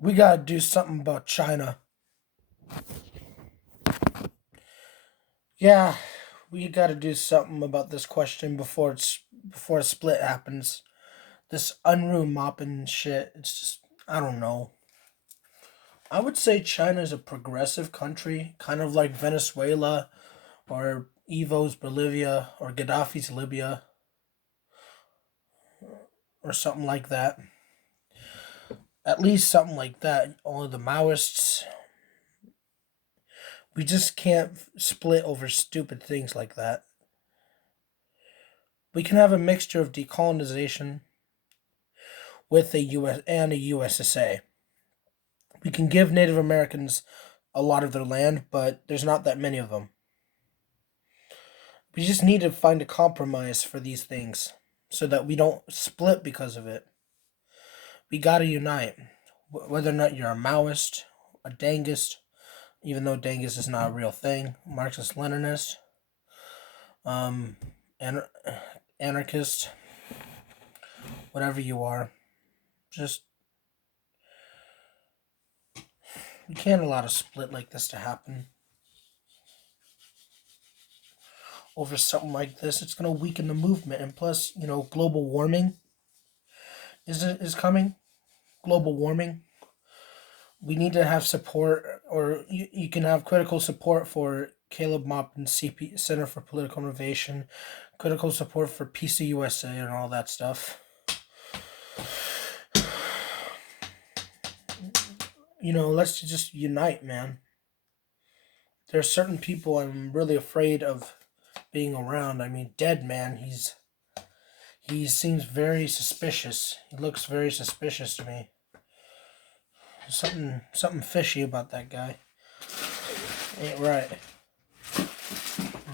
We gotta do something about China. Yeah, we gotta do something about this question before a split happens. This unruh mopping shit. It's just I don't know. I would say China is a progressive country, kind of like Venezuela or Evo's Bolivia or Gaddafi's Libya or something like that. At least something like that. Only the Maoists. We just can't split over stupid things like that. We can have a mixture of decolonization with a US and a USSA. We can give Native Americans a lot of their land, but there's not that many of them. We just need to find a compromise for these things so that we don't split because of it. We gotta unite. Whether or not you're a Maoist, a Dengist, even though Dengist is not a real thing, Marxist Leninist, um, an- anarchist, whatever you are, just we can't allow a split like this to happen over something like this. It's going to weaken the movement, and plus, global warming is coming. Global warming. We need to have support, or you can have critical support for Caleb Mopin, CP Center for Political Innovation, critical support for PCUSA and all that stuff. Let's just unite, man. There are certain people I'm really afraid of being around. I mean, Dead Man, he seems very suspicious. He looks very suspicious to me. Something fishy about that guy. Ain't right.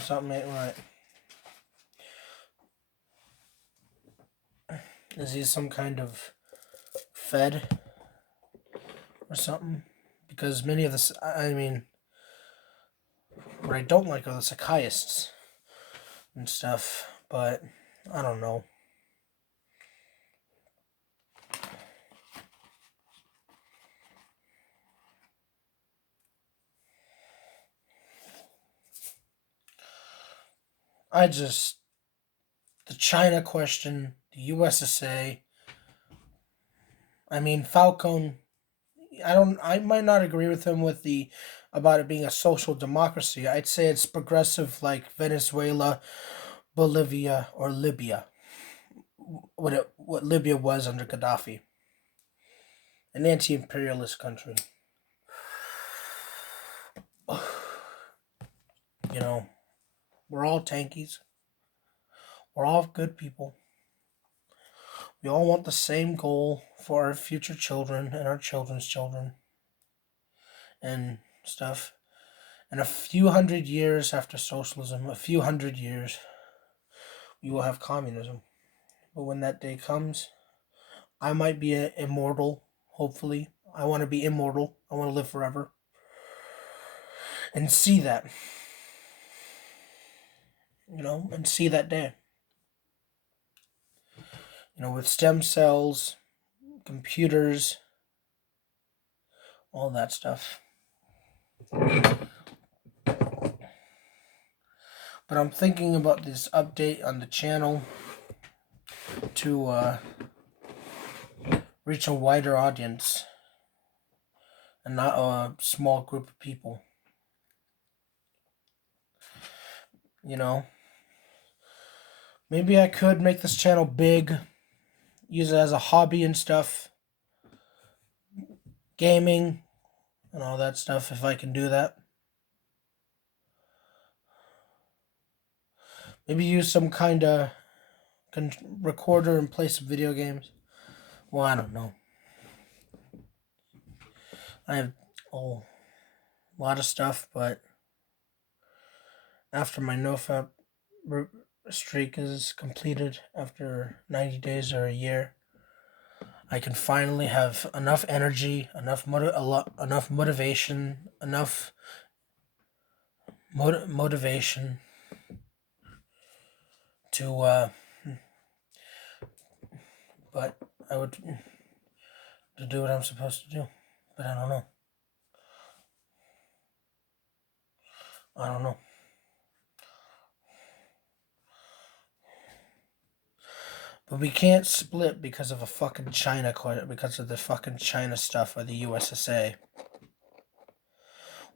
Something ain't right. Is he some kind of Fed or something? Because many of the, I mean, what I don't like are the psychiatrists and stuff. But I don't know. I just the China question, the USSA. I mean, Falcone. I don't. I might not agree with him with the about it being a social democracy. I'd say it's progressive, like Venezuela, Bolivia, or Libya. What Libya was under Gaddafi, an anti-imperialist country. You know, we're all tankies. We're all good people. We all want the same goal for our future children and our children's children and stuff. And a few hundred years after socialism, a few hundred years, we will have communism. But when that day comes, I might be immortal, hopefully. I want to be immortal. I want to live forever. And see that. And see that day. With stem cells, computers, all that stuff. But I'm thinking about this update on the channel to reach a wider audience and not a small group of people. Maybe I could make this channel big, use it as a hobby and stuff, gaming and all that stuff if I can do that. Maybe use some kind of recorder and play some video games. Well, I don't know. I have a lot of stuff, but after my nofap streak is completed, after 90 days or a year, I can finally have enough energy, enough motivation, enough motivation to but I would to do what I'm supposed to do. But I don't know. I don't know. But we can't split because of a fucking China, because of the fucking China stuff or the USSA.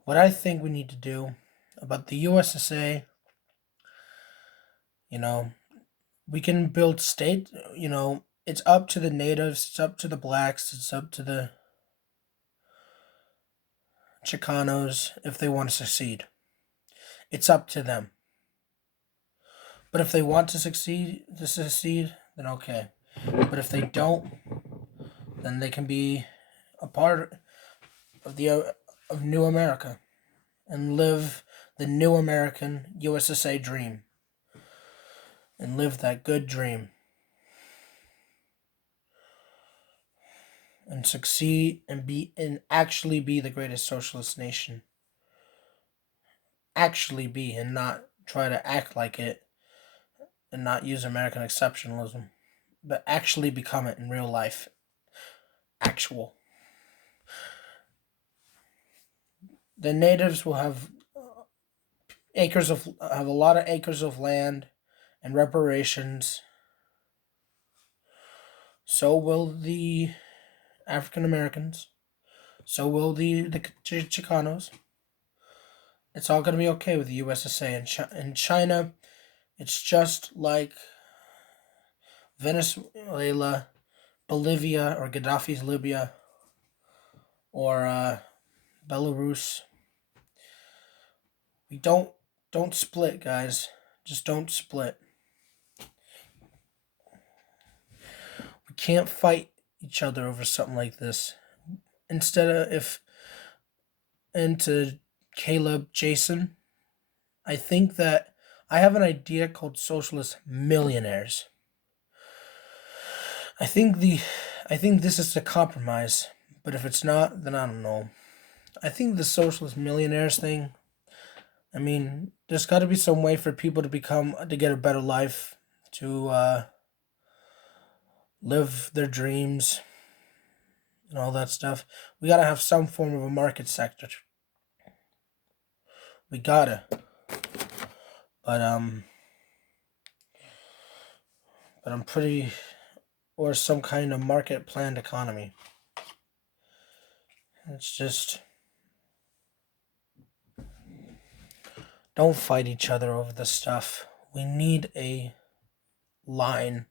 What I think we need to do about the USSA, you know, we can build state, it's up to the natives, it's up to the blacks, it's up to the Chicanos if they want to succeed. It's up to them. But if they want to succeed, then okay. But if they don't, then they can be a part of the of New America and live the new American USSA dream and live that good dream and succeed and actually be the greatest socialist nation. Actually be and not try to act like it and not use American exceptionalism, but actually become it in real life. Actual. The natives will have have a lot of acres of land and reparations. So will the African Americans. So will the Chicanos. It's all going to be okay with the USSA. In China, it's just like Venezuela, Bolivia, or Gaddafi's Libya, or Belarus. We don't split, guys. Just don't split. We can't fight each other over something like this. Instead of if and to Caleb, Jason, I think that I have an idea called socialist millionaires. I think the I think this is the compromise, but if it's not, then I don't know. I think the socialist millionaires thing. I mean, there's got to be some way for people to get a better life, to live their dreams and all that stuff. We gotta have some form of a market sector. We gotta, but I'm pretty or some kind of market planned economy. It's just don't fight each other over this stuff. We need a line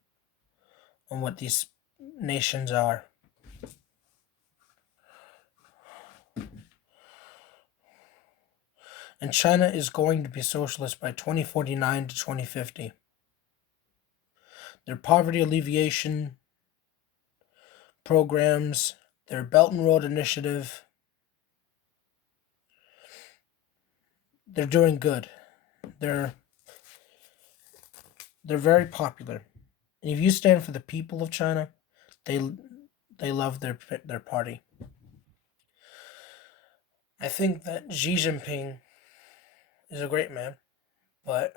on what these nations are. And China is going to be socialist by 2049 to 2050. Their poverty alleviation programs, their Belt and Road Initiative, they're doing good. They're very popular. And if you stand for the people of China, they love their party. I think that Xi Jinping is a great man, but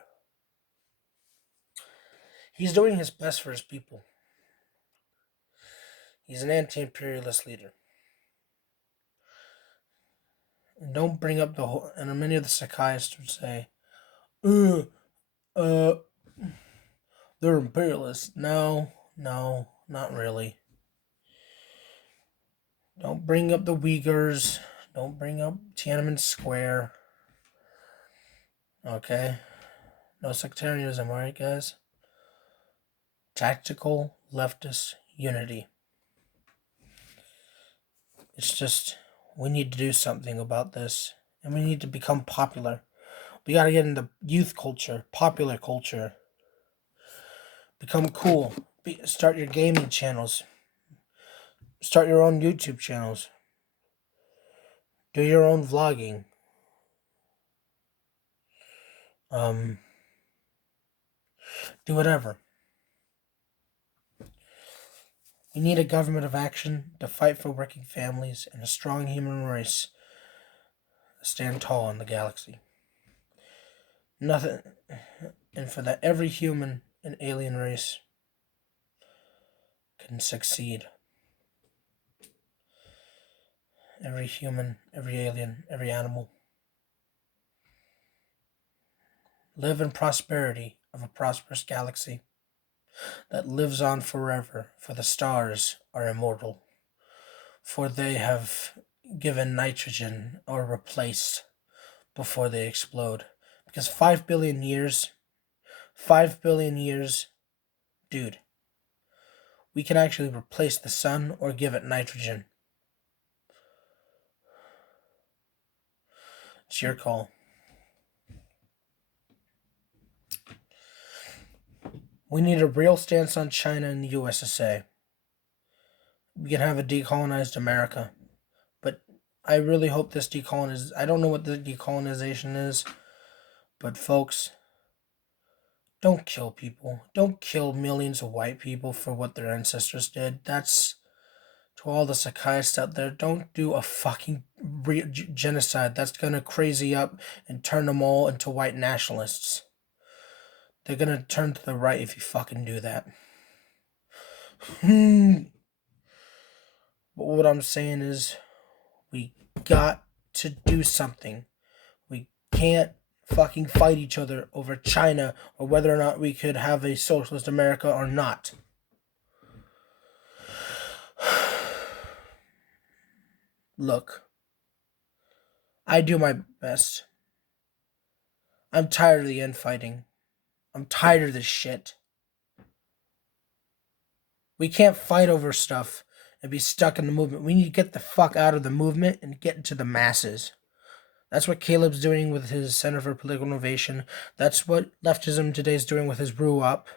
he's doing his best for his people. He's an anti-imperialist leader. And don't bring up the whole. And many of the psychiatrists would say, uh, uh, they're imperialists. No, no, not really. Don't bring up the Uyghurs. Don't bring up Tiananmen Square. Okay? No sectarianism, alright, guys? Tactical leftist unity. It's just, we need to do something about this. And we need to become popular. We gotta get into youth culture, popular culture. Become cool. Start your gaming channels. Start your own YouTube channels. Do your own vlogging. Do whatever. We need a government of action to fight for working families and a strong human race to stand tall in the galaxy. Nothing, and for that every human and alien race can succeed. every human, every alien, every animal. Live in prosperity of a prosperous galaxy that lives on forever, for the stars are immortal, for they have given nitrogen or replaced before they explode. Because 5 billion years, dude, we can actually replace the sun or give it nitrogen. It's your call. We need a real stance on China and the USSA. We can have a decolonized America. But I really hope this I don't know what the decolonization is, but folks, don't kill people. Don't kill millions of white people for what their ancestors did. That's to all the psychiatrists out there. Don't do a fucking genocide. That's gonna crazy up and turn them all into white nationalists. They're gonna turn to the right if you fucking do that. But what I'm saying is, we got to do something. We can't fucking fight each other over China or whether or not we could have a socialist America or not. Look, I do my best. I'm tired of the infighting. I'm tired of this shit. We can't fight over stuff and be stuck in the movement. We need to get the fuck out of the movement and get into the masses. That's what Caleb's doing with his Center for Political Innovation. That's what leftism today is doing with his brew up.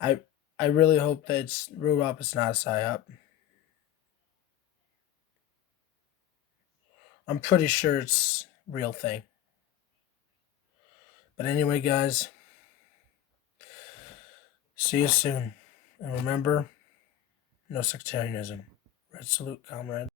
I I really hope that it's brew up. It's not a psyop. I'm pretty sure it's a real thing. But anyway, guys, see you soon. And remember, no sectarianism. Red salute, comrade.